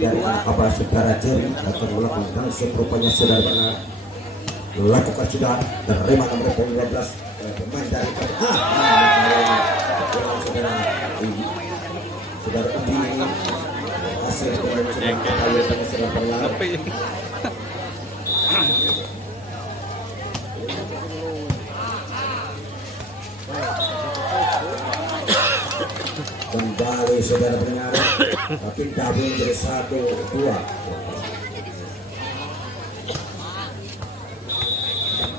dari apa saudara Jerry akan melakukan langsung rupanya saudara benar lakukan sudah terima nomor 15 pemain dari saudara Ubi ini hasil pemain sedang pernah kembali saudara pendengar tapi tabung jadi 1-2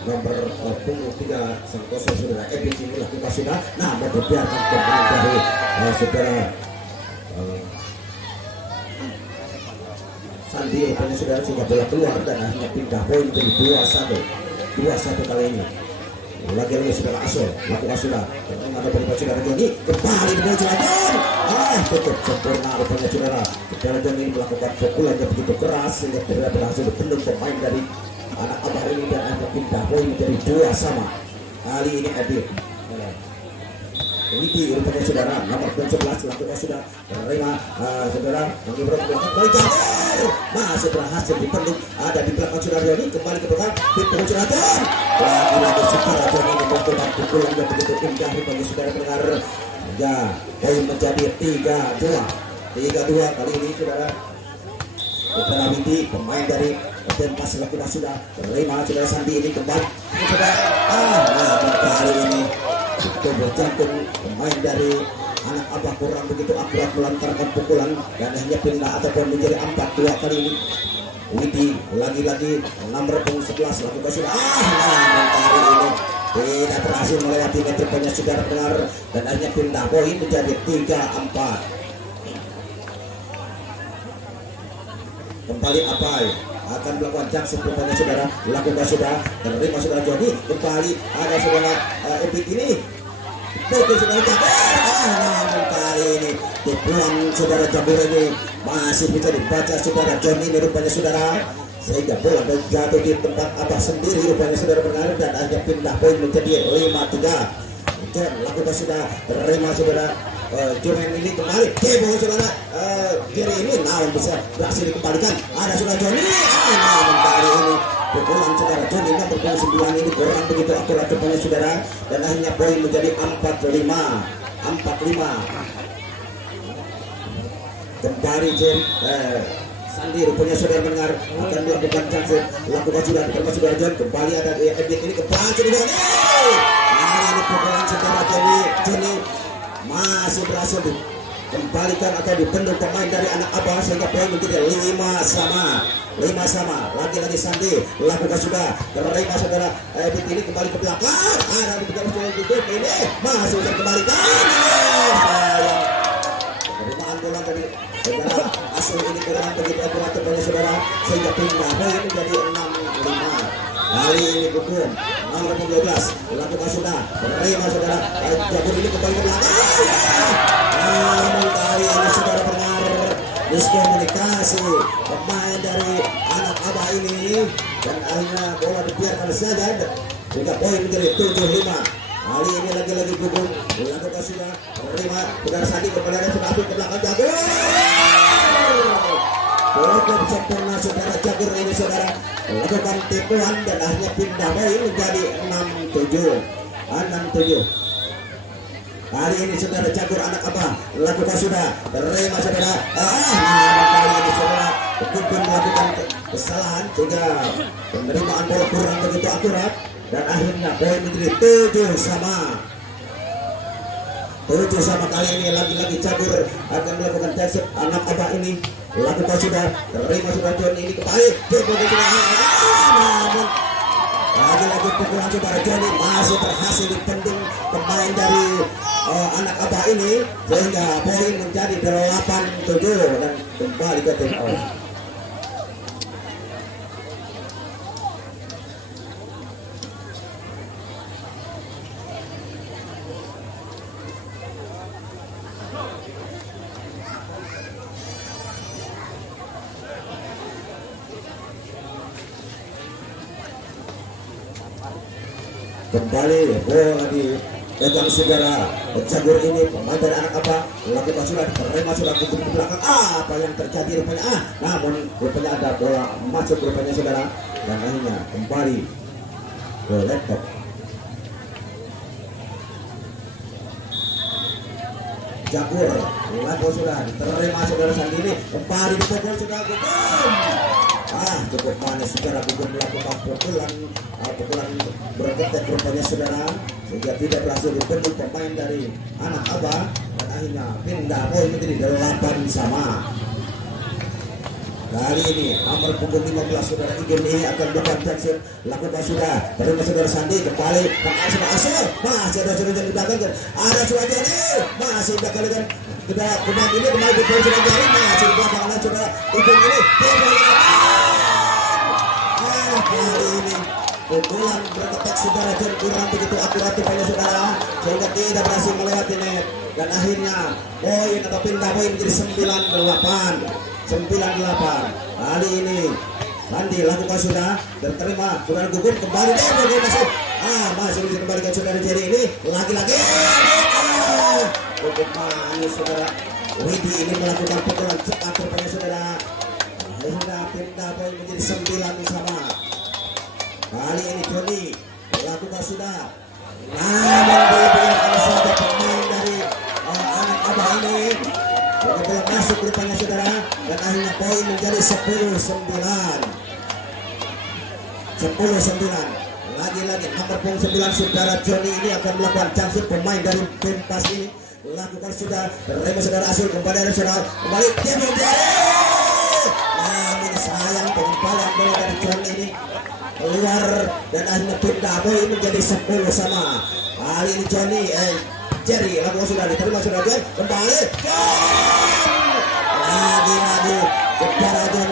nomor 23 Santoso saudara Ebit ini lakukan sudah namun dibiarkan kembali dari saudara Sandi rupanya saudara sudah bola keluar dan akhirnya pindah poin jadi 2-1 kali ini lagi-lagi saudara Asol lakukan sudah dan ada berubah saudara Joni kembali dengan saudara tutup sempurna rupanya saudara Joni ini melakukan pukulan yang begitu keras sehingga tidak berhasil dipendung pemain dari anak abah ini dan akhirnya pindah poin menjadi 2-2 kali ini Edil Widi rupanya saudara nomor 11 lakukan sudah menerima saudara yang berada di belakang kali jauh masih berhasil dipendung ada di belakang saudara Joni kembali ke belakang di pukul saudara lagi-lagi saudara Joni ini membuat pukulan yang begitu indah rupanya saudara pendengar ya poin menjadi 3-2 kali ini saudara saudara Widi pemain dari Denpas lakukan sudah menerima saudara Sandi ini kembali saudara kali ini coba jantung pemain dari anak abah kurang begitu akurat melantarkan pukulan dan akhirnya pindah ataupun menjadi 4-2 kali ini Widi lagi-lagi nomor 11 lakukan sudah kali ini tidak berhasil melewati metriknya saudara pendengar dan akhirnya pindah poin menjadi 3-4 kembali Apai akan melakukan jangkau rupanya saudara lakukan sudah menerima saudara Joni kembali ada saudara Epic ini betul saudara Jabur namun kali ini di peluang saudara Jabur ini masih bisa dibaca saudara Joni ini rupanya saudara sehingga bola jatuh di tempat abah sendiri rupanya saudara pendengar dan akhirnya pindah poin menjadi 5-3 John lakukan sudah terima saudara Jomen ini kembali kebo saudara kiri ini namun bisa berhasil dikembalikan ada saudara Joni namun kali ini pukulan saudara Joni nomor 9 ini kurang begitu akurat rupanya saudara dan akhirnya poin menjadi 4-5 kembali Jen Sandi rupanya saudara mendengar akan melakukan jangkau lakukan sudah terima saudara John kembali ada Edit ini kembali saudara Joni ini pukulan saudara Joni masih berhasil dikembalikan atau dipendung pemain dari anak abah sehingga poin menjadi 5-5 lagi-lagi Sandi lakukan sudah terima saudara Edit ini kembali ke belakang ada di belakang saudara ini masih terkembalikan penerimaan bola dari saudara Asal ini kurang begitu akurat kepada saudara sehingga pindah poin menjadi 6-5 kali ini hukum nomor 12 lakukan sudah menerima saudara Jabur ini kembali ke belakang namun kali ini saudara benar miskomunikasi pemain dari anak abah ini dan akhirnya bola dibiarkan saja sehingga poin menjadi 7-5 kali ini lagi-lagi hukum lakukan sudah menerima saudara Sandi kepada sudah ke belakang Jabur cukup sempurna saudara Jabur ini saudara lakukan tipuan dan akhirnya pindah poin menjadi 6-7 kali ini saudara Jabur anak abah lakukan sudah terima saudara kali ini saudara hukum melakukan kesalahan sehingga penerimaan bola kurang begitu akurat dan akhirnya poin menjadi 7-7 kali ini lagi-lagi Jabur akan melakukan dasar anak abah ini lakukan sudah terima saudara John ini kembali namun lagi-lagi pukulan saudara Johnny masih berhasil dipendung pemain dari anak abah ini sehingga poin menjadi 8-7 dan kembali ke tim kembali bola di pegang saudara Jagur ini pemain dari anak apa lakukan sudah terima sudah ke belakang apa yang terjadi rupanya namun rupanya ada bola masuk rupanya saudara dan akhirnya kembali ke laptop. Jagur laku sudah diterima saudara Sandini kembali dipukul sudah Gugum cukup manis saudara Gugum melakukan pukulan berketek rupanya saudara sehingga tidak berhasil dipukul pemain dari anak Abah dan akhirnya pindah poin menjadi 8 sama. Kali ini nomor punggung 15 saudara Igun ini akan bukan Jackson lakukan sudah terima saudara Sandi kembali sudah asal masih ada saudara di belakang ada sudah jadi masih bakal dengan kembali ini kembali di poin sudah jadi masih di belakang ada saudara Igun ini kali ini pukulan berketek saudara dan kurang begitu akurat pada saudara sehingga tidak berhasil melewati net dan akhirnya poin atau pindah poin menjadi 98 kali ini Sandi lakukan sudah terima saudara Gugum kembali dia masuk masih bisa kembalikan saudara Jerry ini lagi-lagi cukup manis saudara Widi ini melakukan pukulan cepat kepada saudara akhirnya pindah poin menjadi 9 sama. Kali ini Joni lakukan sudah namun dibiarkan saja pemain dari anak Abah ini belum masuk rupanya saudara dan akhirnya poin menjadi 10-9 lagi-lagi nomor punggung 9 saudara Joni ini akan melakukan jangkut pemain dari tim pas ini lakukan sudah terima saudara Asul kepada saudara kembali dia menjadi namun sayang pengempalan bola dari Joni ini keluar dan akhirnya pindah poin menjadi 10 sama. Kali ini Joni Jerry lakukan sudah diterima sudah Jerry kembali lagi-lagi saudara John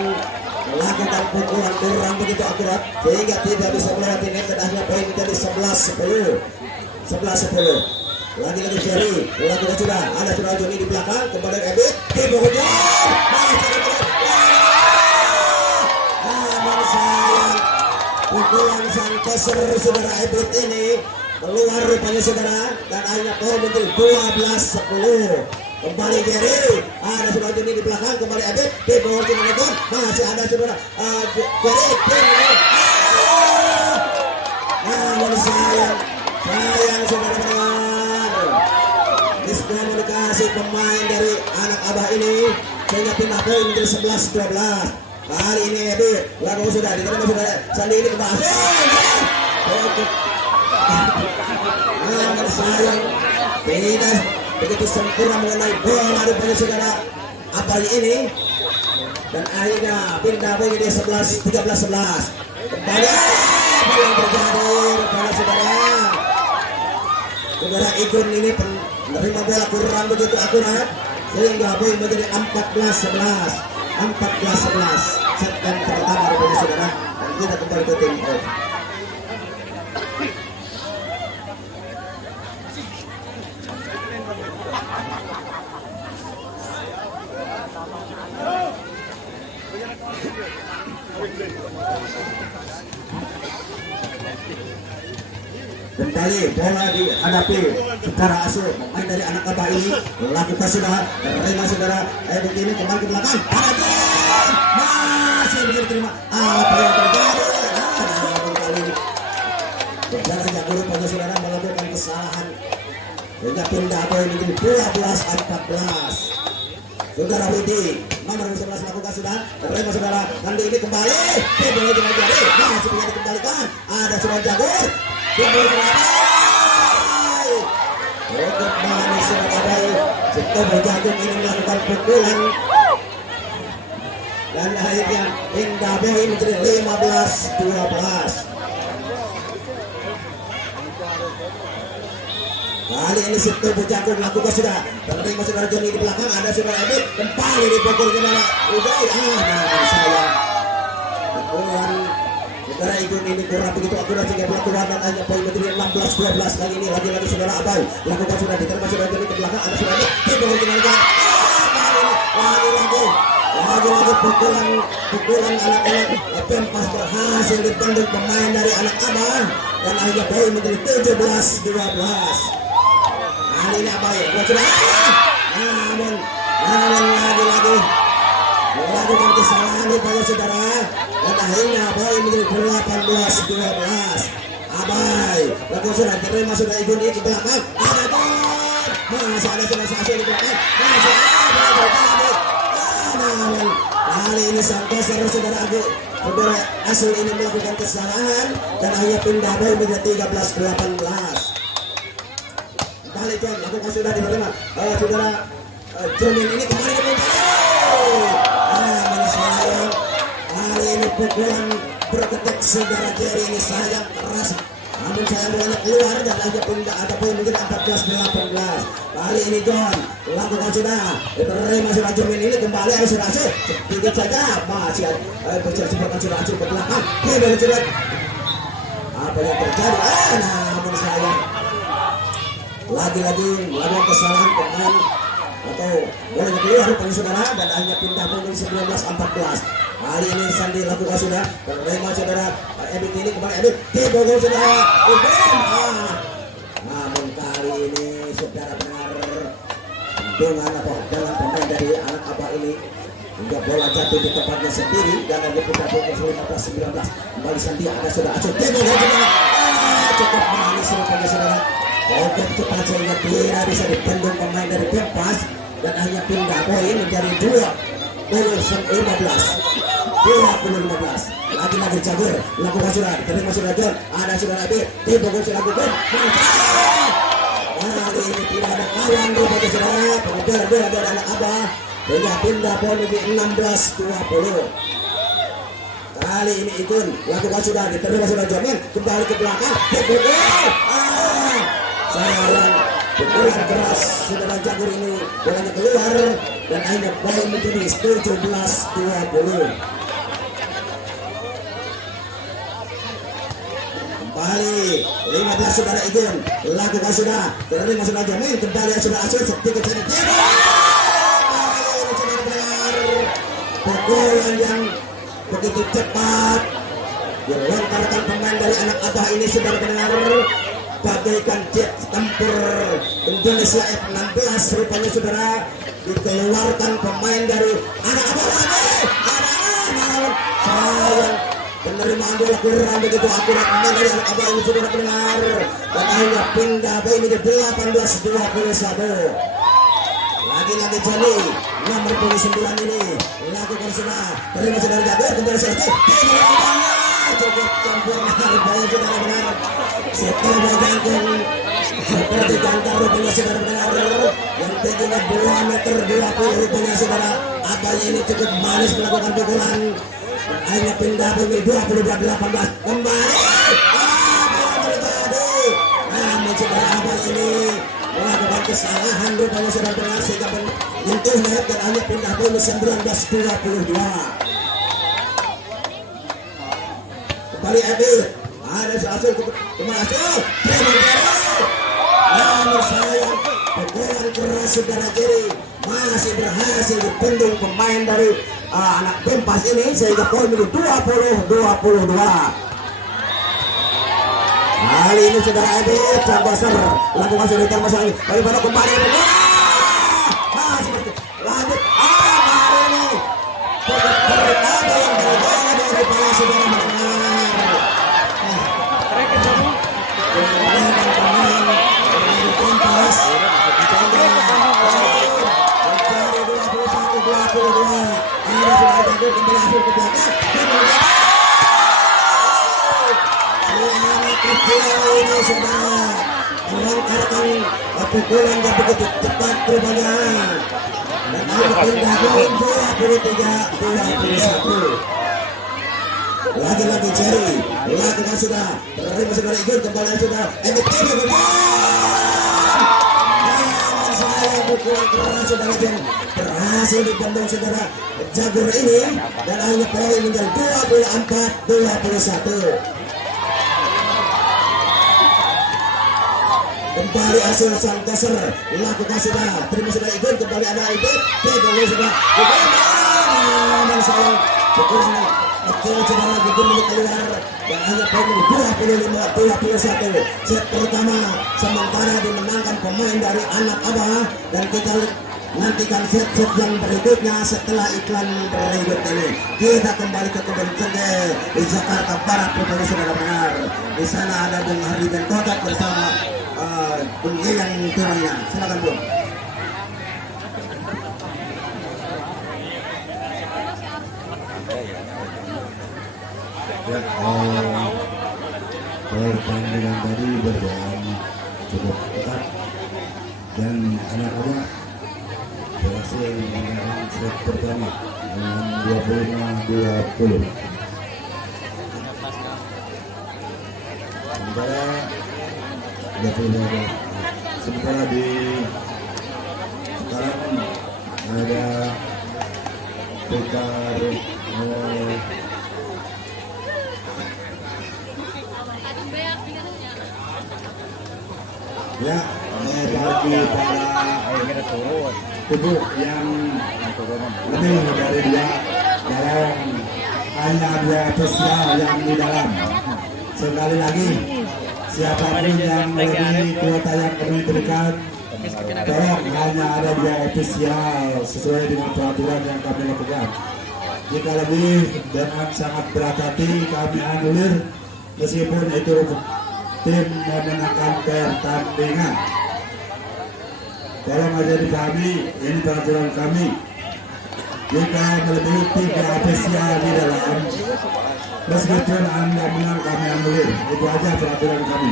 melakukan pukulan kurang begitu akurat sehingga tidak bisa melewati net dan akhirnya poin menjadi 11-10 lagi-lagi Jerry lakukan sudah ada sudah Johnny di belakang kembali Ebit di pokoknya namun sayang pukulan sang keser saudara Ebit ini keluar rupanya saudara dan akhirnya poin menjadi 12-10 kembali Jerry ada saudara Johnny di belakang kembali Ebit di bawah Johnny masih ada saudara Jerry namun sayang saudara diskomunikasi pemain dari anak Abah ini sehingga pindah poin menjadi 11-12 kali ini Ebit lalu sudah diterima saudara Sandi ini kembali namun sayang tidak begitu sempurna mengenai bola rupanya saudara Abah ini dan akhirnya pindah poin menjadi 13-11 kembali apa yang terjadi rupanya saudara Igun ini menerima bola kurang begitu akurat sehingga poin menjadi 14-11 set yang pertama rupanya saudara dan kita kembali ke tim off. Kembali bola dihadapi secara asuh pemain dari anak Abah ini lakukan sudah terima saudara Ebit ini kembali ke belakang masih bisa diterima apa yang terjadi kali ini berjalan sejak dulu pada saudara melakukan kesalahan sehingga pindah poin menjadi 12-14 saudara Widi nomor 11 lakukan sudah terima saudara Sandi ini kembali bola jadi masih bisa dikembalikan ada saudara Jagur untuk manis sudah Abah Cipto Berjagung ini melakukan pukulan dan akhirnya pindah poin menjadi 15-12 kali ini Cipto Berjagung lakukan sudah terima saudara Joni di belakang ada saudara Ebit kembali dipukul ke dalam Uday sayang pukulan saudara Igun ini kurang begitu akurat sehingga pelakuan dan hanya poin menjadi 16-12 kali ini lagi-lagi saudara Abah lakukan sudah diterima saudara Joni ke belakang ada saudara lagi-lagi pukulan anak-anak Pempas berhasil ditenduk pemain dari anak Abah dan akhirnya poin menjadi 17-12 kali ini apa ya? Sudah. Namun lagi-lagi melakukan kesalahan rupanya saudara. Dan akhirnya Abai menjadi 18-12. Abai lakukan sudah terima sudah ibu ini ke belakang. Ada gol. Masih ada sensasi di belakang. Masih ada. Namun kali ini sang dasar saudara Asul ini melakukan kesalahan dan akhirnya pindah Abai menjadi 13-18. Balik John, lakukan sudah diterima. Saudara Jomin ini kembali ke sayang. Kali ini pukulan berketek saudara Jerry ini sayang keras. Namun sayang bolanya keluar dan akhirnya pindah ataupun mungkin 14-18. Kali ini John lakukan sudah diterima sudah Jomin ini kembali harus berhasil sedikit saja masih berceritakan sudah hasil ke belakang. Apa yang terjadi? Namun sayang lagi-lagi melakukan kesalahan pemain atau boleh keluar rupanya saudara dan hanya pindah menjadi 19-14. Kali ini Sandi lakukan sudah menerima saudara Ebit ini kembali Ebit dibogol saudara namun kali ini saudara benar dengan apa dalam pemain dari anak abah ini hingga bola jatuh di tempatnya sendiri dan ada putar bola 15-19. Kembali Sandi ada sudah acuh dibogol saudara cukup manis rupanya saudara. Oke cepat sehingga tidak bisa dibendung pemain dari Pempas dan hanya pindah poin menjadi 20-15. Lagi-lagi Cagur lakukan sudah terima sudah John ada sudah lagi dibogol sudah gugur kali ini tidak ada kawan rupanya saudara pengejar bola anak abah sehingga pindah poin menjadi 16-20. Kali ini Ikun lakukan sudah diterima sudah Jamin kembali ke belakang dibogol sayang pukulan keras saudara Jagur ini bolanya keluar dan akhirnya poin menjadi 17-20. Kembali 15 saudara Ikun lakukan sudah terima sudah Jamin kembali sudah Asyik sedikit saja pukulan yang begitu cepat dilontarkan pemain dari anak abah ini saudara pendengar bagaikan jet tempur Indonesia F16 rupanya saudara dikeluarkan pemain dari anak abah sayang penerimaan bola kurang begitu akurat pemain dari anak abah ini saudara pendengar dan akhirnya pindah Abai menjadi 18-21. Lagi-lagi Johnny nomor 29 ini lakukan sudah terima saudara Jagur kembali selesai cukup campur berbahaya saudara benar setelah jangkung seperti jangkar rupanya saudara benar yang tingginya 2 meter 20 rupanya saudara Abahnya ini cukup manis melakukan pukulan hanya pindah menjadi 22-18 kembali namun saudara Abah ini melakukan kesalahan rupanya saudara benar sehingga menyentuh net dan hanya pindah poin 19-22. Kembali Ebit ada hasil kembali hasil namun sayang pukulan keras saudara Jerry masih berhasil dibendung pemain dari anak Pempas ini sehingga poin menjadi 20-22. Kali ini saudara Ebit sang dasar lakukan soliter masalah ini daripada kembali seperti lanjut kali ini ada yang berbeda dari para saudara mendengar pemain dari Pempas mencari 21-22 ada sudah Jagur kembali hasil ke belakang ini saudara melontarkan pukulan yang begitu cepat rupanya dan akhirnya pindah poin 23-21. Lagi-lagi Jerry lakukan sudah terima saudara Ikut kembali sudah namun saya pukulan keras saudara yang berhasil dibendung saudara Jagur ini dan akhirnya poin menjadi 24-21. Kembali hasil sang dasar lakukan sudah terima sudah Ikut kembali ada Ikut dibogol sudah namun sayang pukulan Betul saudara, Gugun milik keluar dan hanya poin 25-21 set pertama sementara dimenangkan pemain dari Anak Abah, dan kita nantikan set-set yang berikutnya setelah iklan berikut ini. Kita kembali ke Kebun Cengkeh di Jakarta Barat, rupanya saudara benar. Di sana ada Bung Hardi dan Kotak bersama Bung Yeyang Turanya. Silakan Bung. Ya, pertandingan tadi berjalan cukup ketat dan Anak Abah berhasil menang set pertama dengan 25-20. Sementara di sekarang ada Bekar ya, bagi para tubuh yang lebih dari dua dalam hanya dua sosial yang di dalam. Sekali lagi, siapapun yang melebihi kuota yang kami berikan, tolong hanya ada dua ofisial sesuai dengan peraturan yang kami lakukan. Jika lebih dengan sangat berhati-hati kami anulir, meskipun itu tim memenangkan pertandingan. Tolong aja dipahami, ini peraturan kami. Jika melebihi 3 ofisial di dalam, meskipun Anda menang kami anulir. Itu aja peraturan kami.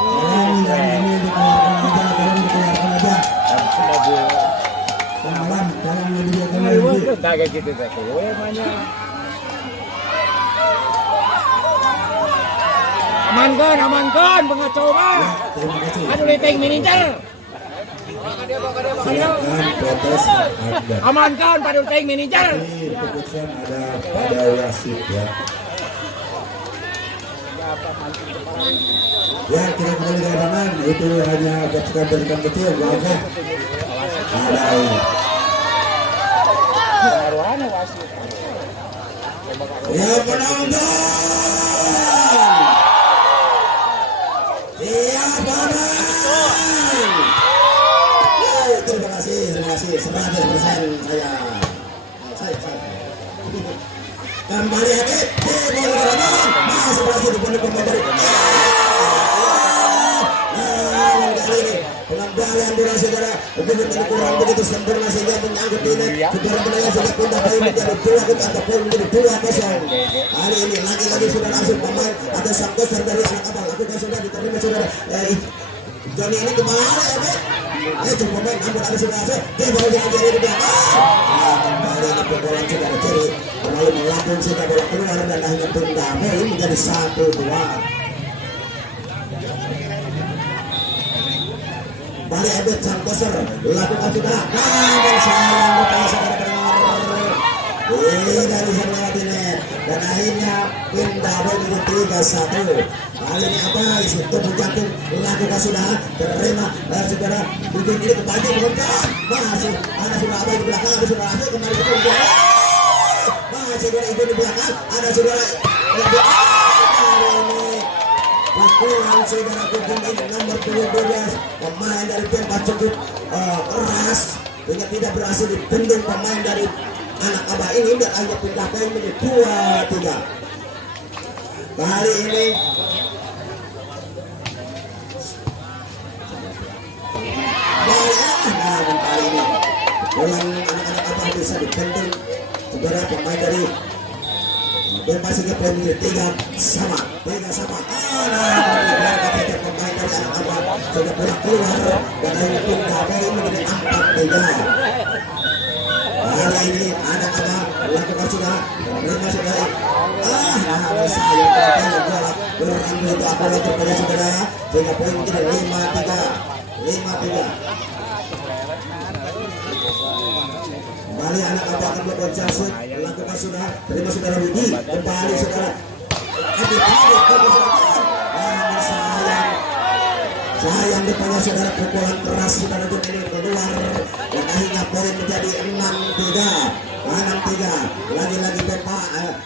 Tolong yang ini dikeluarkan aja. Tolong dibiarkan lagi. Kayak gitu namanya. Amankan, pengacau mah. Terima kasih. Aduh leteng manajer. Silakan protes Anda. Amankan Pak Leteng manajer. Ini keputusan ada pada wasit ya. Ya, kita kembali ke lapangan. Itu hanya berikan kecil, wajah. Ada ini. Ya penonton. Ya penonton. Terima kasih 100% saya. Kembali lagi di bola lapangan, masih berhasil dibunuh pemain. Penambahan bola saudara, begitu kurang begitu sempurna sehingga menyangkut di net. Saudara penanya sudah pindah poin menjadi 2 ataupun menjadi 2-0. Hari ini lagi-lagi sudah langsung pemain atau sang koser dari Anak Abah. Lakukan sudah diterima saudara. Johnny ini kemana ya? Coba pemain namun ada sudah masuk. Dia baru dengan jari di belakang. Kembali ini pukulan saudara kiri. Lalu melambung sudah bola keluar dan akhirnya pindah poin menjadi 1-2. Balik Ebet sang koser lakukan sudah. Namun sayang rupanya saudara pendengar. Dari melewati net dan akhirnya pindah poin menjadi 3-1. Kali ini apa isi tubuh jantung lakukan sudah terima saudara bikin ini kembali meloncat masih ada sudah apa di belakang ada sudah hasil kembali ke tubuh masih ada itu di belakang ada saudara ini pukulan saudara Gugung ini nomor 12 pemain dari tim cukup keras hingga tidak berhasil dibendung pemain dari Anak Abah ini dan hanya pindah poin menjadi 2-3. Kali ini namun kali ini pukulan Anak Abah bisa dibendung saudara pemain dari bebas hingga poin menjadi 3 sama. Pemain dari Anak Abah sudah pulang keluar dan akhirnya pindah poin menjadi 4-3. Kali ini Anak Abah lakukan sudah menerima sudah saya berambil itu apa lagi pada saudara sehingga poin menjadi 5-3. Kembali Anak Abah akan melakukan jasut lakukan sudah terima saudara Widi kembali saudara adik namun sayang sayang depannya saudara, pukulan keras saudara John ini keluar dan akhirnya poin menjadi 6-3. Lagi-lagi Pepa anak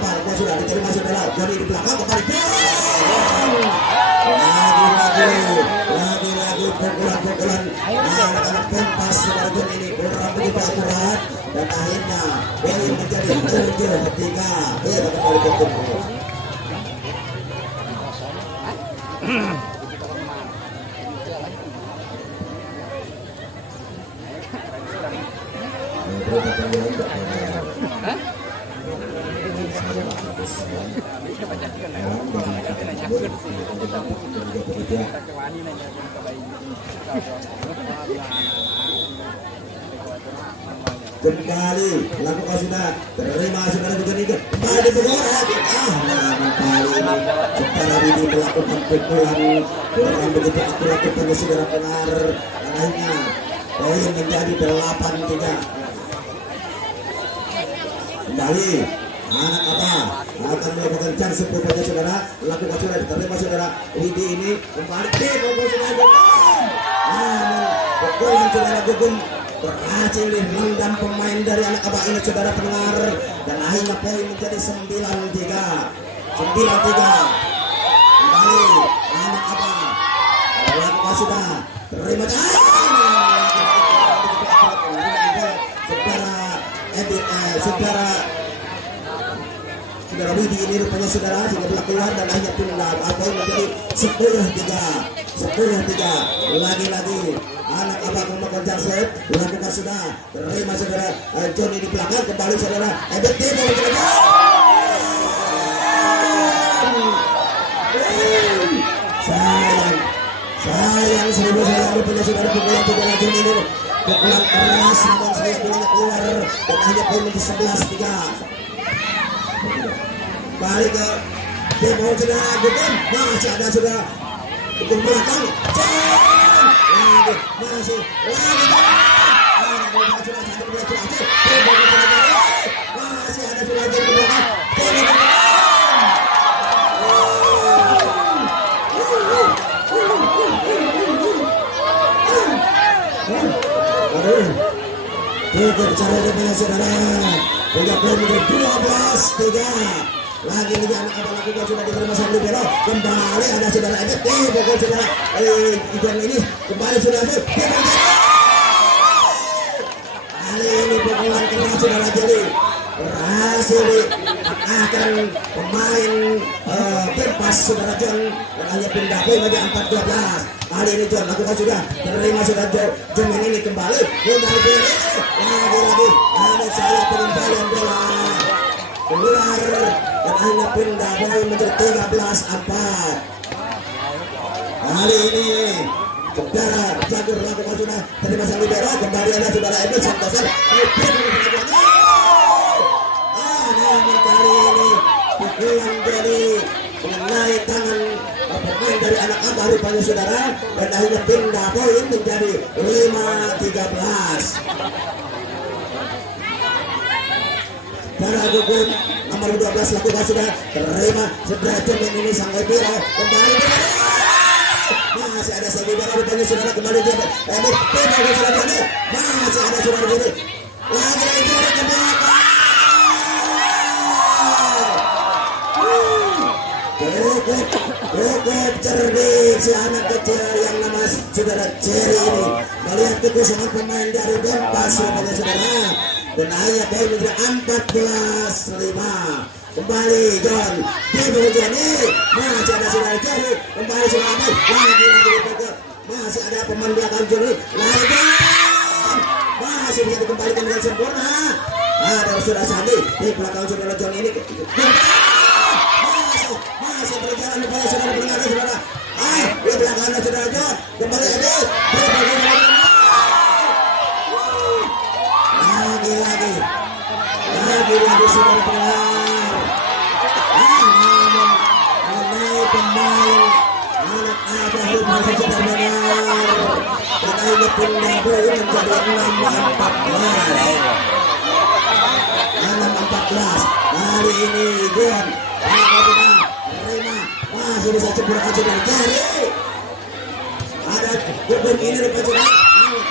kabar sudah diterima saudara Johnny di belakang kembali lagi pukulan anak-anak Pempas saudara John ini kurang begitu akurat dan akhirnya poin menjadi 7-3. Ia dapat poin berkumpul. Kembali lakukan sudah terima saudara begini kembali bergolak namun kali ini secara ini melakukan pukulan kurang begitu akurat kepada saudara Penar dan akhirnya poin menjadi 8-3. Kembali anak apa akan melakukan chance pada saudara, lakukan sudah diterima saudara Widi ini kembali pukul saudara namun pukulan saudara Gugun berhasil merendam pemain dari anak abah ini saudara pendengar dan akhirnya poin menjadi 9-3. Kembali anak abah lakukan sudah terima saudara Widi ini rupanya saudara sehingga telah keluar dan akhirnya pindah apa menjadi 10-3. Lagi-lagi anak abang memakan jaset lakukan sudah terima saudara Johnny di belakang kembali saudara sayang seribu sayang rupanya saudara pukulan Johnny ini pukulan keras namun saya bolanya keluar dan akhirnya poin menjadi 11-3. Balik ke demo saudara Gugun masih ada saudara Gugun belakang masih ada sudah di belakang cukup cara dengan saudara punya poin menjadi 12-3. Lagi anak abang lakukan sudah diterima sama libero kembali ada saudara Ebet pokok saudara Iwan ini kembali sudah kali ini pukulan keras saudara jadi berhasil akan pemain Pempas saudara John dan hanya pindah poin bagi 4-12. Kali ini John lakukan sudah terima sudah John ini kembali lagi ada saya pengembalian bola keluar dan akhirnya pindah poin menjadi 13-4. Kali ini saudara Jagur lakukan sudah terima sang libero kembali ada saudara Ebet Santosan namun kali ini pukulan dari mengenai tangan pemain dari anak abah rupanya saudara dan akhirnya pindah poin menjadi 5-13. Saudara Gugun nomor 12 lakukan sudah terima sederajat ini sang libero kembali masih ada sang libero rupanya saudara kembali dia masih ada saudara Gugun lagi ke belakang cukup cerdik si anak kecil yang nama saudara Jerry ini melihat kekusuhan pemain dari Pempas rupanya saudara dan akhirnya poin menjadi 14-5. Kembali John di bagian ini masih ada saudara Jerry kembali saudara Abai lagi dipegang masih ada pemain belakang Jerry lagi masih bisa dikembalikan dengan sempurna ada saudara Sandi di belakang saudara John ini masih berjalan kepada saudara pendengar saudara di belakang saudara John kembali lagi saudara pendengar namun mengenai pemain anak abah rupanya saudara pendengar dan akhirnya pindah poin menjadi 6-14 kali ini John terima masih bisa cemburakan saudara Jerry ada Gubern ini rupanya sudah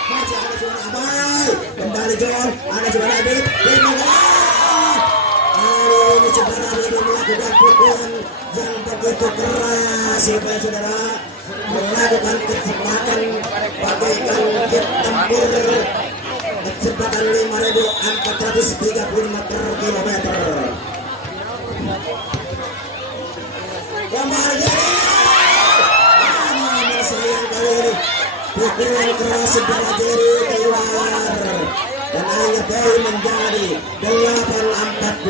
masih ada suara Abai kembali John ada suara Adit ini saudara belum melakukan pukulan yang begitu keras rupanya saudara melakukan kecepatan bagaikan tempur kecepatan 5.435 per kilometer. Kembali namun sayang kali ini pukulan keras saudara Jerry keluar dan akhirnya poin menjadi 8-14.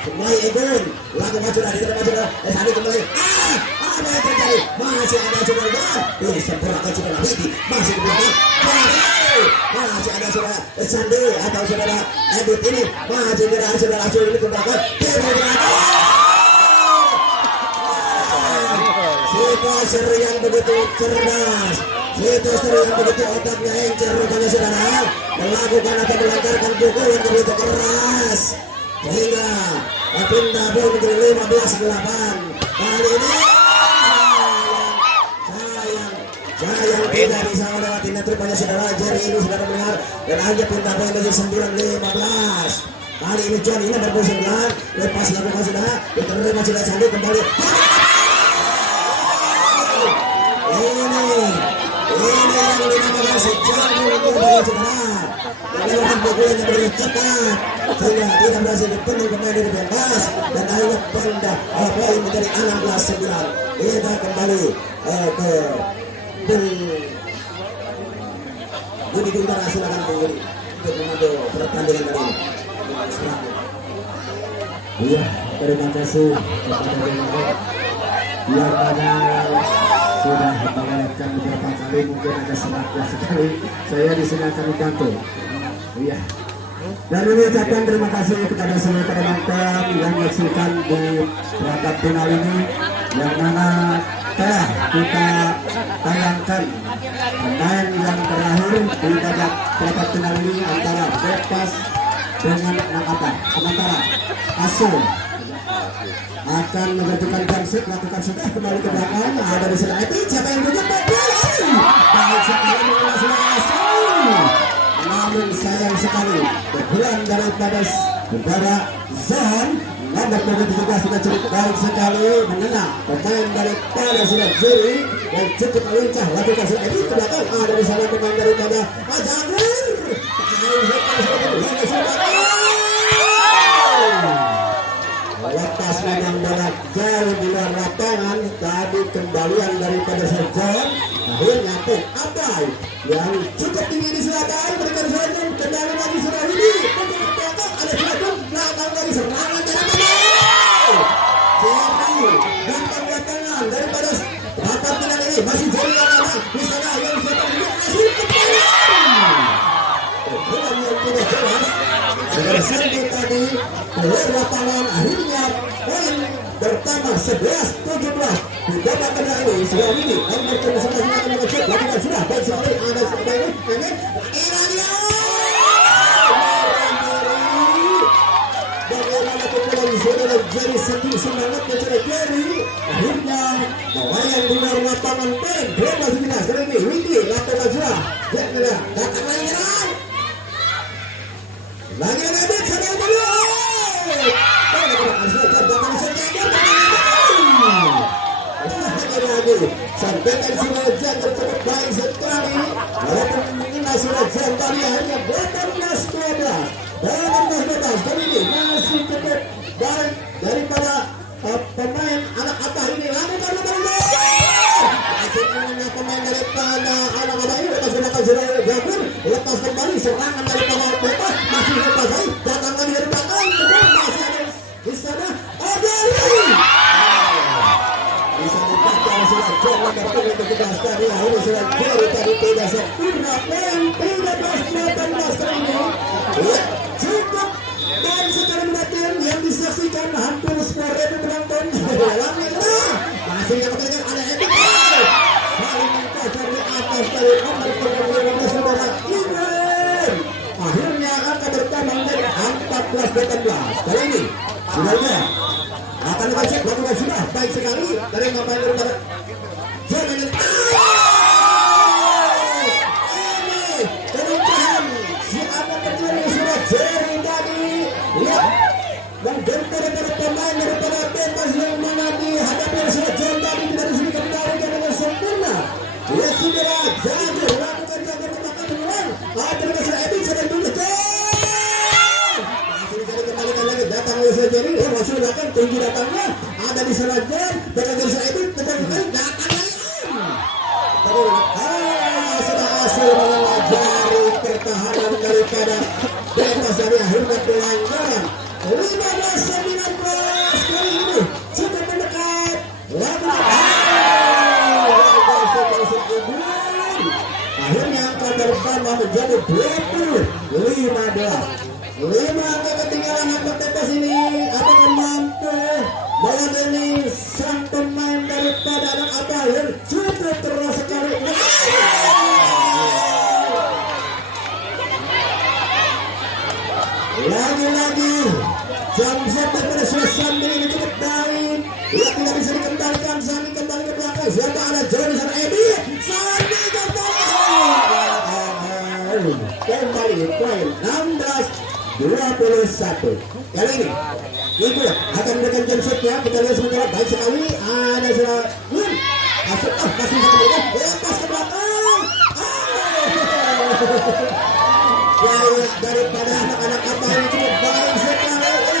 Kembali Egon lakukan sudah diterima sudah Sandi kembali ada yang terjadi masih ada saudara ini sempurnakan saudara Widi masih di belakang masih ada saudara Sandi atau saudara Edit ini masih ada saudara Asul ini ke belakang situasi yang begitu cerdas situasi yang begitu otaknya encer rupanya saudara melakukan atau melancarkan pukul yang begitu keras sehingga pindah bola menjadi 15-8 kali ini sayang tidak bisa melewati net rupanya saudara Jerry ini sudah mendengar dan hanya pindah bola menjadi 9-15 kali ini John ini berposisi benar lepas lakukan sudah diterima sudah Sandi kembali ini yang dinamakan sejauh untuk saudara melakukan pukulan yang begitu cepat sehingga tidak berhasil dipenuhi pemain dari bebas dan akhirnya pindah poin menjadi 16-9. Kita kembali ke Budi Guntara silakan Bung Budi untuk memandu pertandingan kali ini. Iya, terima kasih kepada Bung yang mana sudah mengingatkan beberapa kali, mungkin ada salah sekali saya di sini akan membantu. Iya. Dan ini ucapkan terima kasih kepada semua penonton yang menyaksikan di perangkat final ini, yang mana telah kita tayangkan pemain yang terakhir di babak perangkat final ini antara Bebas dengan Nakata. Sementara Asul akan mengajukan bangsit lakukan sudah kembali ke belakang ada di sana itu siapa yang punya baik sekali menguasai Asul namun sayang sekali berpulang daripada Zon nomor 17 sudah cukup baik sekali mengenang pemain daripada sudah Jerry yang cukup lincah lakukan sudah itu ke belakang ada di sana pemain daripada Ajadir lepas memang bola jauh di luar lapangan tadi kembalian daripada Serjon akhirnya pun Abai yang cukup tinggi di selatan berikan Serjon kembali lagi sudah ini ada Serjon belakang dari serangan dari Jerry bintang lapangan daripada bapak final ini masih Jerry yang ada di sana yang siapa ini masih kembali bola yang tidak jelas sudah sampai tadi keluar lapangan akhirnya poin bertambah 11-17 di babak kedua ini sudah ini nomor 11 akan mengecek lakukan sudah baik sekali ada sampai ini Irania bagaimana pukulan saudara Jerry saking semangat mencari Jerry akhirnya melayang di luar lapangan poin 12-17 dari ini Widi lakukan sudah datang lagi nyerang lagi sadar dulu sampaikan Surajan tercepat baik sekali walaupun mengenai Surajan tadi hanya 18-12 dari ini masih cukup baik daripada pemain anak apa ini lakukan masih mengenai pemain daripada anak apa ini lepas belakang Surajan Jagur lepas kembali serangan daripada Bebas masih lepas lagi datang lagi dari belakang masih ada di sana bisa membaca sudah jalan dari petugas tadi hari sudah baru tadi tidak sempurna poin 13-18 kali ini cukup dan secara mendatang yang disaksikan hampir 10.000 penonton masih yang bertanya ada epic saling mengkacar di atas dari nomor pengalaman saudara Ibrahim akhirnya angka bertambah menjadi 14-18 kali ini sudahnya akan dikasih lakukan sudah baik sekali dari pemain daripada Jerman ini kelincahan si apa terjadi sudah Jerry tadi lihat dan gempar dari pemain daripada Bebas yang mana dihadapi oleh sudah Jerry tadi dari sini kembali dengan sempurna lihat saudara Jago lakukan Jago ke belakang berulang ada sudah Edin sedang dulu kembalikan lagi datang oleh Jerry langsung belakang tinggi datangnya ada di sana Jen datang dari saya Edin datang lagi sudah hasil mengajari pertahanan daripada Bebas dari akhirnya pelanggaran 15-19 kali ini sudah mendekat akhirnya angka pertama menjadi 20-15 angka ketinggalan angka Bebas ini apakah mampu meladeni sang pemain daripada anak abah yang cukup keras sekali lagi-lagi jam sampai pada suasana ini cukup baik ya tidak bisa dikembalikan Sami kembali ke belakang siapa ada Johnny sama Edi Sami kembali poin 16-21 kali ini itu akan memberikan jam shotnya kita lihat sementara baik sekali ada sudah masuk kasih satu lepas ke belakang gaya daripada anak-anak apa ini cukup baik sekali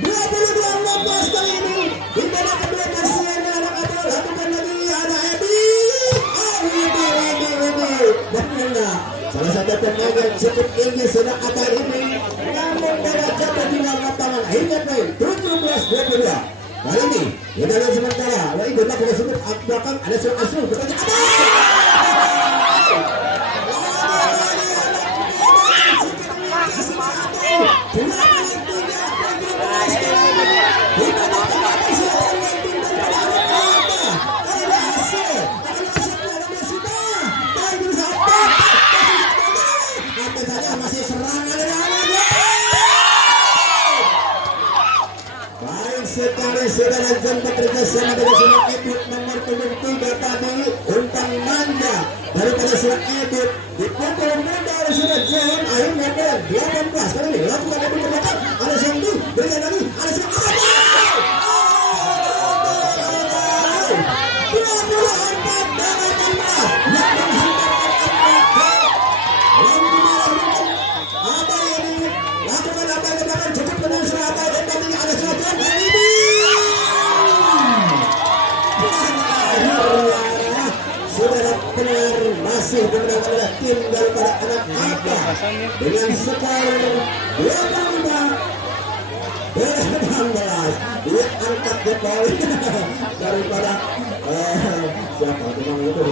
22-15 kali ini di babak kedua kasihan anak-anak lakukan lagi ada Edi Edi salah satu pemain yang cukup tinggi sudah apa ini namun bola jatuh di lapangan akhirnya poin 17-22 kali ini kita lihat sementara wah itu tak boleh sebut belakang ada surat asuh bertanya masih serangan baik sekali saudara jam bekerja sama dengan surat Edit nomor 73 tadi umpan manja daripada surat Edit dipukul muda oleh surat John akhirnya poin 18 kali ini lakukan Edit ke belakang ada Sandu berikan lagi ada surat masih benar-benar tim daripada anak apa dengan skor 25-18 dia angkat ke poin daripada siapa memang itu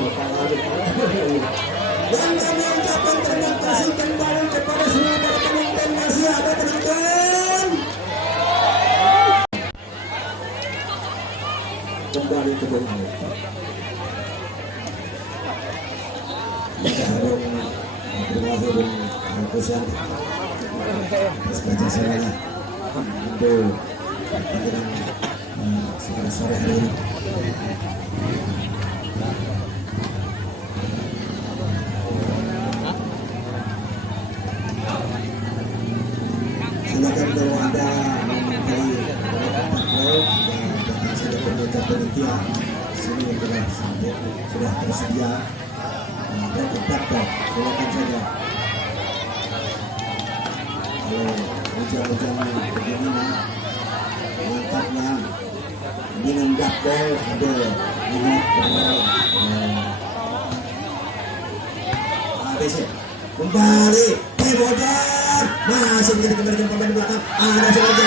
dan kami ucapkan terima kasih kembali kepada semua para penonton masih ada penonton kembali ke bawah berhasil ratusan baca saya untuk pertandingan sore hari ini silakan kalau Anda memiliki datang saja ke panitia sini sudah tersedia dan tetap silakan saja kalau hujan-hujan begini mantapnya minum dakbol ada ingat habis kembali Bojan masih menjadi kembali ke pemain belakang ada saja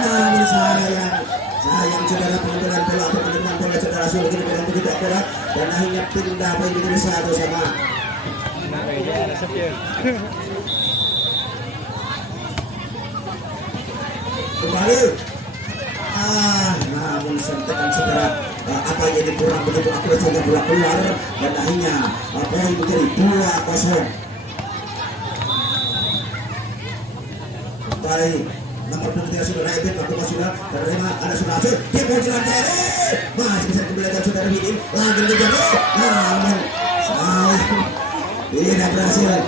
namun sayang saudara pengambilan bola atau penerimaan bola saudara sudah begini dengan begitu akurat dan akhirnya pindah poin menjadi 1 sama kembali namun sentikan saudara apa yang jadi kurang begitu akurat saja bola keluar dan akhirnya poin menjadi 2-0 kembali nomor punggung saudara Ebet lakukan sudah terima ada sudah Aceh dia mau jalan Jerry masih bisa kembalikan saudara Bidin lagi ngejar namun sayang tidak berhasil.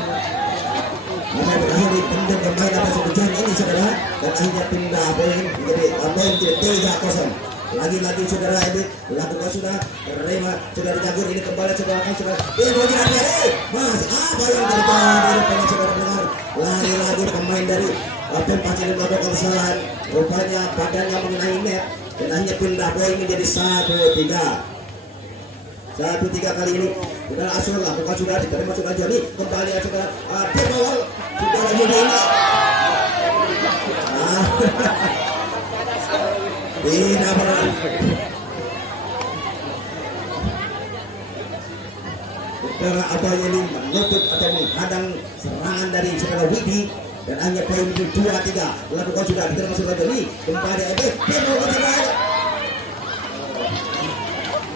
Masa berhasil dipendam pemain atas hujan ini saudara dan akhirnya pindah poin menjadi poin 3-0. Lagi-lagi saudara Ebit lakukan sudah terima saudara Jagur ini kembali saudara kan sudah ini mau jalan Jerry mas apa yang terjadi rupanya saudara dengar lagi-lagi pemain dari Pempas ini melakukan kesalahan rupanya badannya mengenai net dan hanya pindah poin menjadi 1-3 kali ini sudah Asul lakukan sudah diterima sudah Joni kembali saudara dia bawal sudah lagi ini tidak pernah karena apa ini menutup atau menghadang serangan dari saudara Widi dan hanya poin itu 2-3 lakukan sudah diterima sudah Joni kembali dia mau sudah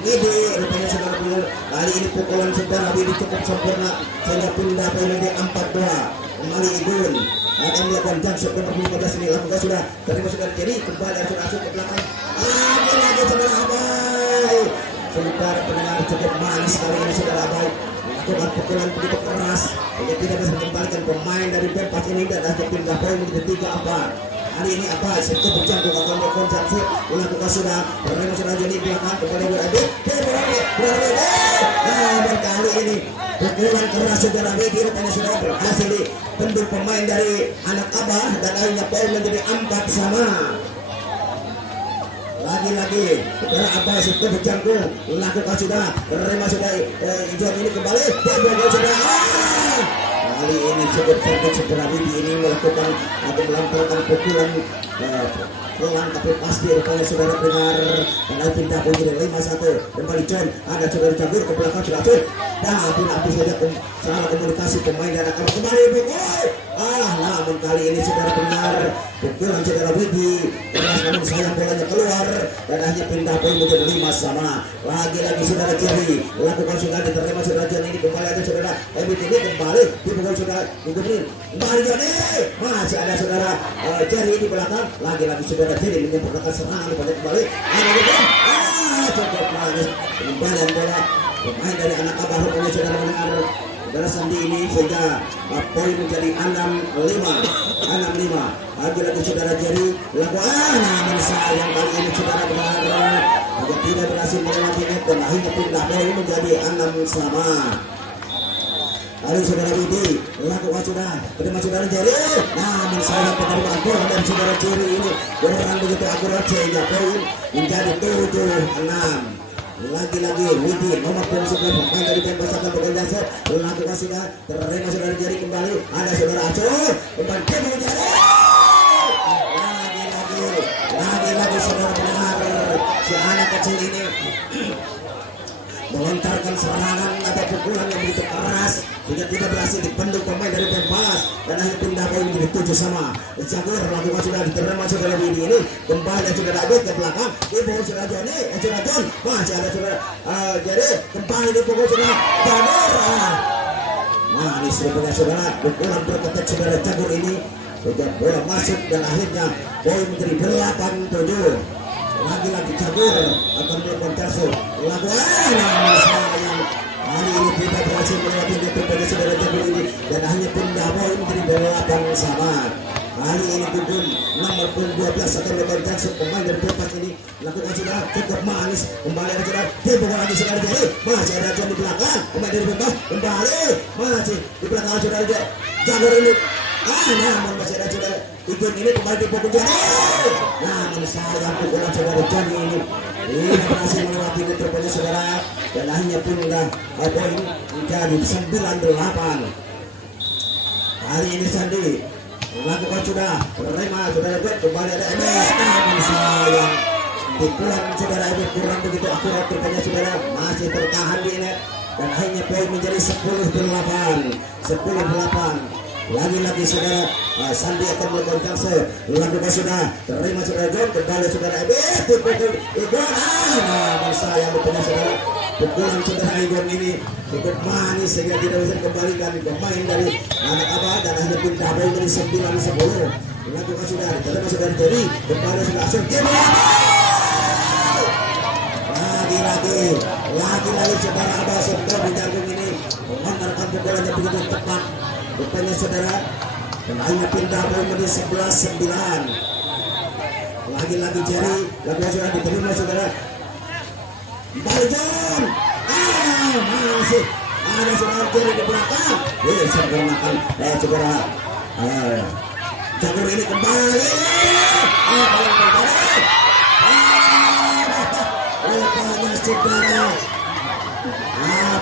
Widi rupanya saudara Bulu kali ini pukulan saudara Widi cukup sempurna sehingga pindah poin menjadi 4-2 kembali Igun akan melakukan jam sebelum 15 ini lakukan sudah terima sudah jadi kembali sudah masuk ke belakang lagi saudara Abai saudara pendengar cukup manis kali ini saudara Abai melakukan pukulan begitu keras sehingga tidak bisa mengembalikan pemain dari Pempas ini dan akhirnya pindah poin menjadi 3-4 hari ini apa Serta berjangkau akan melakukan jangkau melakukan sudah terima sudah jadi belakang kepada berada namun kali ini pukulan keras saudara Widi rupanya sudah berhasil dibendung pemain dari anak Abah dan akhirnya poin menjadi 4-sama. Lagi-lagi saudara Abah Serta berjangkau melakukan sudah terima sudah Ijon ini kembali dia sudah kali ini cukup cerdik saudara Widi ini melakukan atau melampiaskan pukulan pelan tapi pasti rupanya saudara dengar dan pindah poin jadi 5-1 kembali John ada saudara Jagur ke belakang sudah John tapi nanti saja salah komunikasi pemain dan akan kembali pukul namun kali ini saudara dengar pukulan saudara Widi keras namun sayang bolanya keluar dan akhirnya pindah poin menjadi 5-sama. Lagi-lagi saudara Jerry lakukan sudah diterima saudara John ini kembali ada saudara Ebit ini kembali dipukul sudah kembali Johnny masih ada saudara Jerry di belakang lagi-lagi saudara Jerry menyempurnakan serangan pada kembali cukup manis kembalian bola pemain dari anak Abah rupanya saudara mendengar saudara Sandi ini sehingga poin menjadi 6-5 lagi-lagi saudara Jerry lakukan namun sayang kali ini saudara benar agar tidak berhasil melewati net dan akhirnya pindah poin menjadi 6-sama. Lalu saudara Widi lakukan sudah terima saudara Jerry namun sayang penerimaan bola dari saudara Jerry ini kurang begitu akurat sehingga poin menjadi 7-6. Lagi-lagi Widi nomor punggung 11 pemain dari Pempas akan bergeser lakukan sudah terima saudara Jerry kembali ada saudara Acul kembali ke Jerry lagi-lagi saudara pendengar si anak kecil ini melontarkan serangan atau pukulan yang begitu keras sehingga tidak berhasil dipendung pemain dari Pempas dan akhirnya pindah poin menjadi 7-sama. Jagur lakukan sudah diterima saudara Widi ini kembali saudara Abid ke belakang dipukul saudara Joni saudara John masih ada saudara Jerry kembali dipukul saudara Jagur manis rupanya saudara pukulan berketat saudara Jagur ini sehingga bola masuk dan akhirnya poin menjadi 8-7. Lagi-lagi Jagur akan melakukan tasu lakukan namun sayang kali ini tidak berhasil melewati net pada saudara Jagur ini dan hanya pindah poin menjadi 8-sama. Kali ini Gugun nomor punggung 12 akan melakukan tasu pemain dari Pempas ini lakukan sudah cukup manis kembali ada saudara dia bukan lagi saudara Jerry masih ada John di belakang pemain dari Pempas kembali masih di belakang saudara Jagur ini namun masih ada saudara Igun ini kembali dipukul Jerry namun sayang pukulan saudara John ini berhasil melewati net rupanya saudara dan akhirnya pindah poin menjadi 9-8. Kali ini Sandi lakukan sudah terima saudara Ebit kembali ada Ebit namun sayang pukulan saudara Ebit kurang begitu akurat rupanya saudara masih tertahan di net dan akhirnya poin menjadi 10-8. Lagi-lagi saudara Sandi akan melakukan chance lakukan sudah terima saudara John kembali saudara Ebit dipukul Igon namun sayang rupanya saudara pukulan saudara Igon ini cukup manis sehingga tidak bisa dikembalikan pemain dari anak Abah dan akhirnya pindah poin dari 9-10. Dilakukan sudah diterima sudah jadi kembali sudah asal lagi-lagi saudara Abah Septo di jagung ini mengantarkan pukulannya begitu tepat rupanya saudara dan hanya pindah poin menjadi 11-9. Lagi-lagi Jerry lakukan sudah diterima saudara kembali John masih ada saudara Jerry di belakang sempurnakan saudara jagur ini kembali rupanya saudara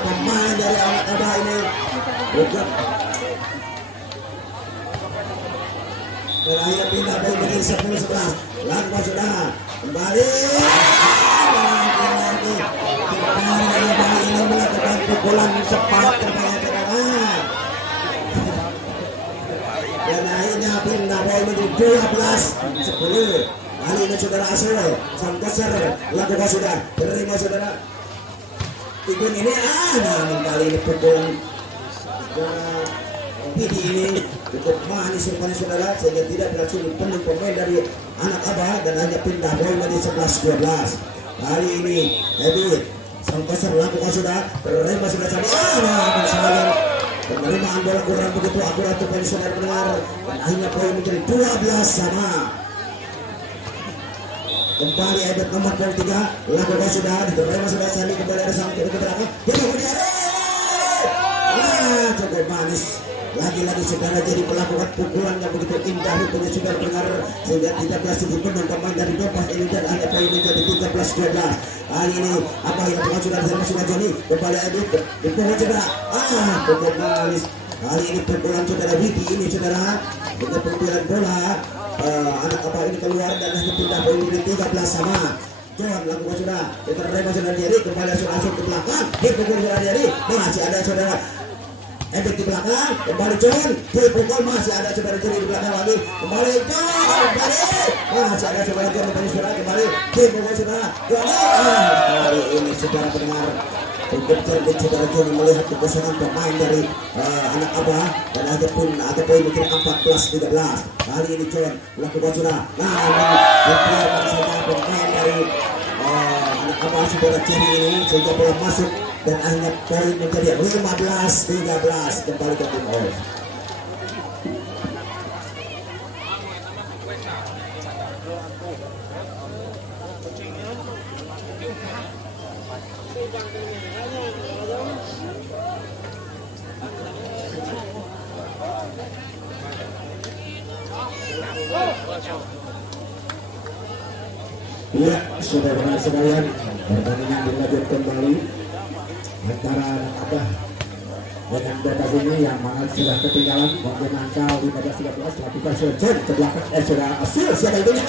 pemain dari anak Abah ini bukan terakhir pindah poin menjadi 10-11. Langkah sudah kembali lagi pemain dari Abah ini melakukan pukulan cepat kepada saudara dan akhirnya pindah poin menjadi 12-10. Kali ini saudara Asal sang dasar lakukan sudah terima saudara Igun ini namun kali ini pukulan Pidi ini cukup manis rupanya saudara sehingga tidak berhasil dipenuhi pemain dari anak Abah dan hanya pindah poin menjadi 11-12. Kali ini Edit sang dasar lakukan sudah terima sudah cari namun sayang penerimaan bola kurang begitu akurat kepada saudara pendengar dan akhirnya poin menjadi 12-sama. Kembali Ebet nomor 23 lakukan sudah diterima sudah Sandi kembali ada sang kiri ke belakang dia kemudian cukup manis lagi-lagi saudara jadi melakukan pukulan yang begitu indah rupanya sudah dengar sehingga tidak berhasil dipenuhi pemain dari Dopas ini dan hanya poin menjadi 13-12. Kali ini apa yang lakukan sudah diterima sudah Joni kembali Ebet dipukulkan sudah cukup manis kali ini pukulan saudara Widi ini saudara dengan pukulan bola anak apa ini keluar dan hanya pindah poin di 13-sama. John lakukan sudah diterima saudara Jerry kembali sudah langsung ke belakang dipukul saudara Jerry masih ada saudara Ebet di belakang kembali John dipukul masih ada saudara Jerry di belakang lagi kembali John kembali masih ada saudara John kembali dipukul saudara kali ini saudara pendengar cukup cerdik saudara John melihat kekosongan pemain dari anak Abah dan ada poin menjadi 14-13. Kali ini John lakukan sudah namun dibiarkan saja pemain dari anak Abah saudara Jerry ini sehingga bola masuk dan akhirnya poin menjadi 15-13 kembali ke tim Oil. Iya, saudara sekalian, pertandingan dilanjut kembali antara anak Abah dengan Dopas ini yang mana sudah ketinggalan mungkin angka 15-13 lakukan surgen ke belakang sudah Asil siapa itu yang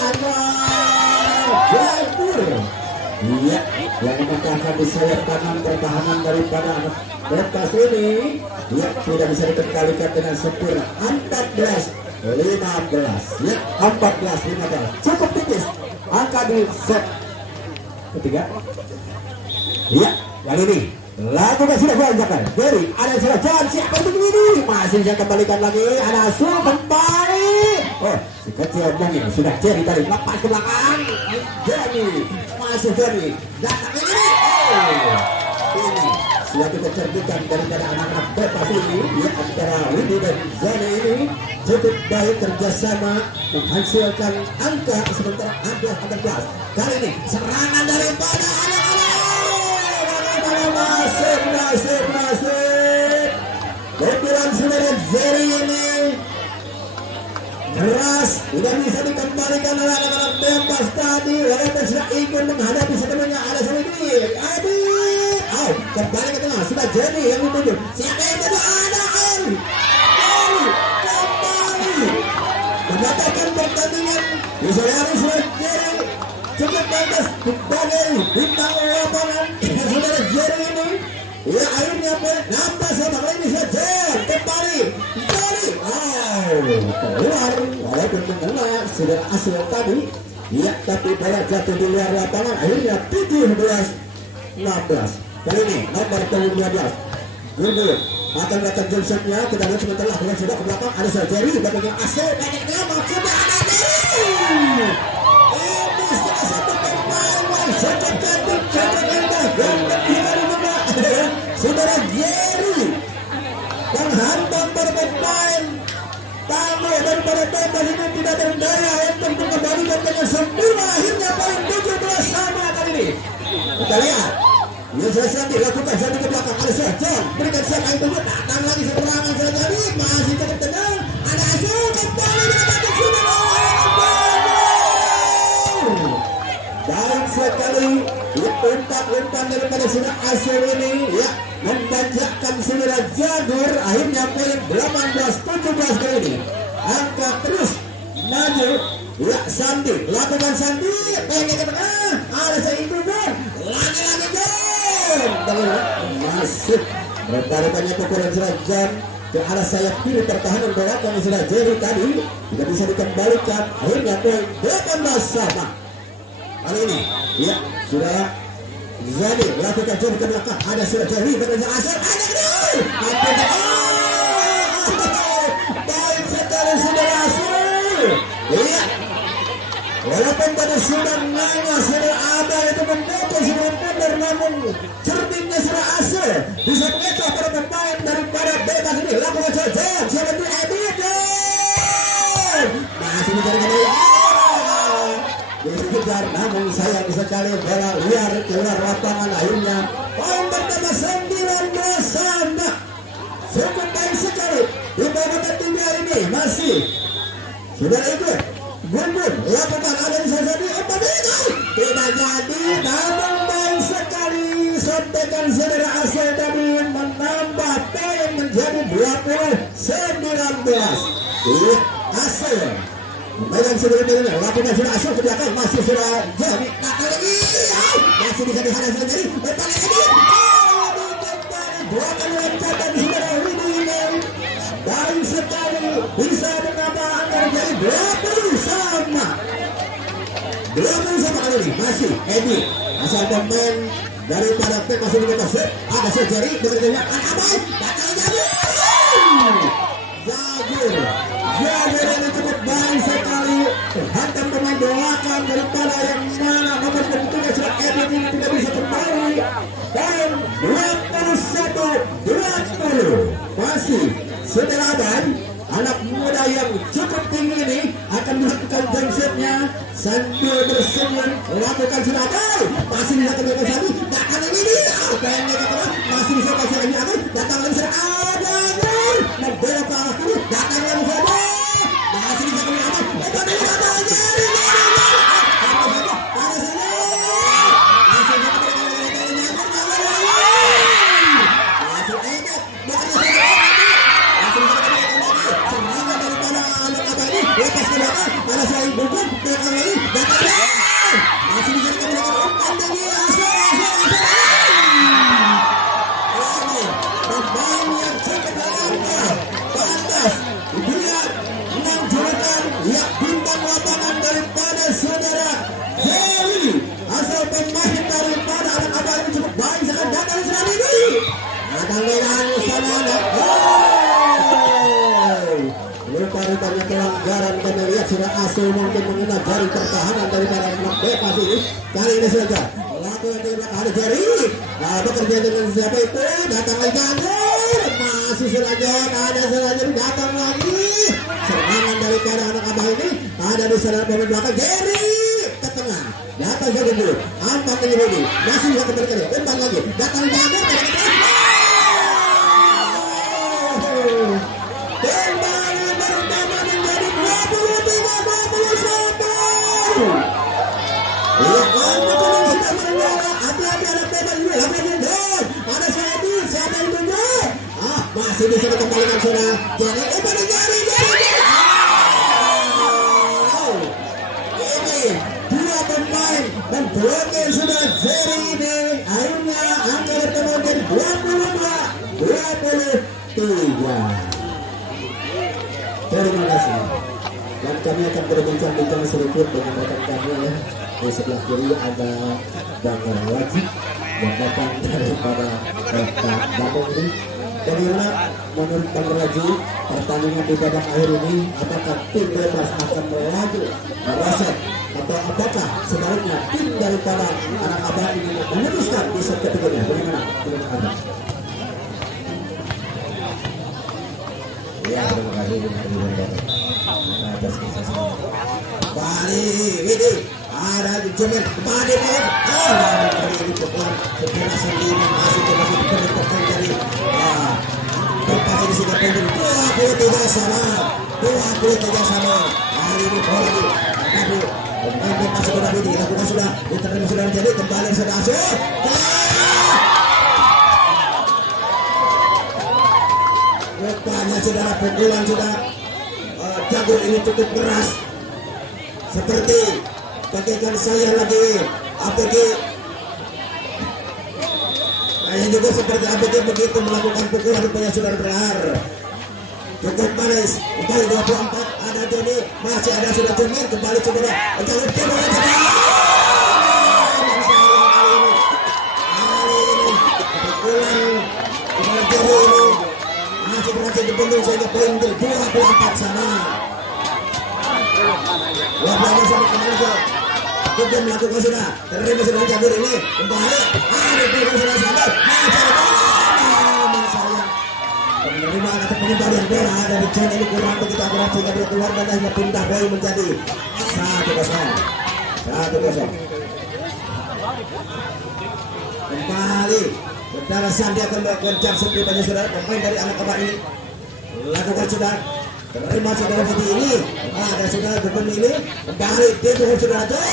Jaypur. Iya, yang maka akan disayap kanan pertahanan daripada anak Dopas ini ya tidak bisa dikendalikan dengan sempurna 14-15 ya 14-15 cukup tipis angka di set ketiga. Iya, kali ini lakukan sudah beranjakan dari ada sudah John siapa itu ini masih bisa kembalikan lagi ada Asul kembali si kecil mungkin sudah Jerry tadi lepas ke belakang Jerry masih Jerry datang ini suatu kecerdikan daripada anak-anak Dopas ini ya antara Widi dan Zani ini cukup baik kerjasama menghasilkan angka sementara ada 14. Kali ini serangan daripada masih kemudian saudara Jerry ini keras tidak bisa dikembalikan oleh anak-anak Dopas tadi walaupun sudah ikut menghadapi sebenarnya ada sedikit kembali ke tengah sudah Jerry yang ditunjuk siapa yang itu ada kembali membatalkan pertandingan disolari sudah Jerry cukup bagus sebagai bintang lapangan saudara Jerry ini ya akhirnya nambah sama ini saja kembali Jerry keluar walaupun mengenal sudah Asil tadi ya tapi bola jatuh di luar lapangan akhirnya 17-16. Kali ini nomor 12 Gundur akan melakukan jumshotnya. Kita lihat sebentar bola sudah ke belakang. Ada Jerry belakangnya AC. Pendeknya maksudnya ada Jerry. Ini salah satu pemain yang sangat cantik, sangat indah, ganteng dari mana? Saudara Jerry menghantam para pemain tamu daripada Bebas ini tidak berdaya untuk mengembalikan dengan sempurna. Akhirnya poin 17 sama kali ini. Kita lihat Yusuf Sandi lakukan Sandi ke belakang. Ada John berikan siapa yang tunggu. Datang lagi serangan Sandi. Masih cukup tenang. Ada Asyul kembali dengan sudah. Baik sekali umpan daripada sudah Asyul ini ya membajakkan saudara Jagur. Akhirnya poin 18-17 kali ini. Angka terus maju. Ya Sandi lakukan Sandi pengen ke tengah. Ada Saidu lagi gol. Masuk bertarikannya pukulan Serajam ke arah sayap kiri pertahanan belakang sudah Jerry tadi tidak bisa dikembalikan. Akhirnya poin 18 sama kali ini. Ya sudah Zani melakukan jump ke belakang. Ada sudah Jerry berada asal. Ada gol. Baik sekali sudah asal. Iya. Walaupun tadi sudah nanya sudah ada itu memutus benar namun cerminnya sudah asal bisa mengecoh para pemain daripada Bebas ini. Lakukan saja siapa itu Edit masih mencari kembali dikejar namun sayang sekali bola liar keluar lapangan. Akhirnya poin pertama 19 sama. Cukup baik sekali di babak ketiga ini masih sudah ikut Gundur lakukan ada di sana di tidak jadi namun baik sekali sampaikan saudara Asal tadi menambah poin menjadi 20-19. Asal memegang sebenarnya lakukan sudah Asal ke belakang masih sudah jadi tak lagi masih bisa dihadap sendiri depan lagi dua kali loncatan saudara ini baik sekali bisa menambah angka menjadi 20 sama 20 sama kali ini. Masih Edi asal pemain daripada Pep masih di atas ada Sejari bekerjanya Abai bakal Jagur ini cukup baik sekali hantam pemain belakang daripada yang mana nomor tentunya sudah Edi ini tidak bisa kembali dan 21-20 masih setelah Abai anak muda yang cukup tinggi ini akan melakukan jumpshotnya sambil bersenyum melakukan Surabaya masih bisa kembali satu datang lagi dia pendek ke tengah masih bisa kasih lagi aku datang lagi ada gol membela ke arah kiri datang lagi saja masih bisa kembali aku tapi apa aja lepas ke belakang ada saya bukan belakang lagi datang masih bisa dikembalikan umpan tinggi pemain yang cukup berangkat pantas dia menunjukkan ya bintang lapangan daripada saudara Jerry asal pemain daripada anak abang ini cukup baik sangat datang sudah ini datang dengan sana rupanya pelanggaran dan melihat sudah Asul mungkin mengenai jari pertahanan daripada anak Bebas ini. Kali ini saja lakukan tidak ada Jerry bekerja dengan siapa itu datang lagi Jagur masih selanjut ada selanjut datang lagi serangan daripada anak abah ini ada di sana pemain belakang Jerry ke tengah datang Jagur dulu ampak ini lagi masih bisa kembali umpan lagi datang Jagur masih bisa dikembalikan sudah jangan jari ini dua pemain dan blokir sudah Jerry ini akhirnya angka bertemu menjadi 22-23. Terima kasih dan kami akan berbincang-bincang sedikit dengan rekan kami ya. Di sebelah kiri ada Bang Wajib yang datang daripada Bandung ini Bagaimana menurut Bang Raji pertandingan di babak akhir ini, apakah tim bebas akan melaju merosot atau apakah sebaliknya tim daripada anak abang ini meneruskan di set ketiganya? Bagaimana menurut Anda? Ya, terima kasih atas kisah Bali, ini ada Jumel kembali banget. Kali ini pelan kekerasan ini masih peningkatan dari berpasang di sini pendek 23 sama hari ini Bali. Tapi pemain masih berada di lakukan sudah diterima sudah jadi kembali sudah masuk. Rupanya saudara pukulan sudah jago ini cukup keras seperti bagaikan saya lagi APG saya juga seperti APG begitu melakukan pukulan rupanya sudah berakhir cukup manis kembali 24 ada Joni masih ada sudah Joni kembali saudara jangan coba pukulan kembali Joni ini masih berhasil dibendung sehingga poin 24 sama. Wabahnya sama kembali ke Kumpul melakukan sudah terima sudah cabur ini kembali diberikan sudah sampai sayang penerimaan atau pengembalian bola dari John ini kurang begitu akurat sehingga keluar dan hanya pindah poin menjadi 1-0 kembali Saudara Sandi akan melakukan jam seperti banyak saudara pemain dari anak abang ini lakukan sudah terima saudara Fiti ini ada saudara Gubern ini kembali dia bukan saudara John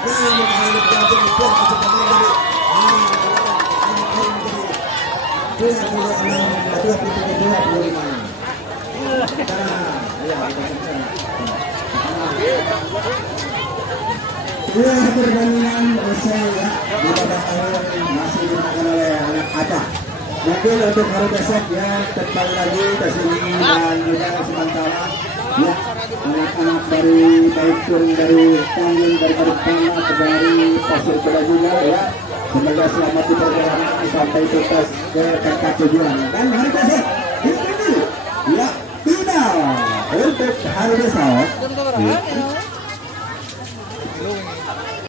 namun kali ini berhasil dibuang ke pemain dari 25 pertandingan selesai ya di babak akhir masih dimenangkan oleh anak abang. Mungkin untuk hari besok ya kembali lagi ke sini dan juga sementara ya anak-anak dari baik pun dari Tanjung dari Padang dari Pasir Kuda juga ya semoga selamat di perjalanan sampai tuntas ke tempat tujuan dan hari besok ini ya final untuk hari besok.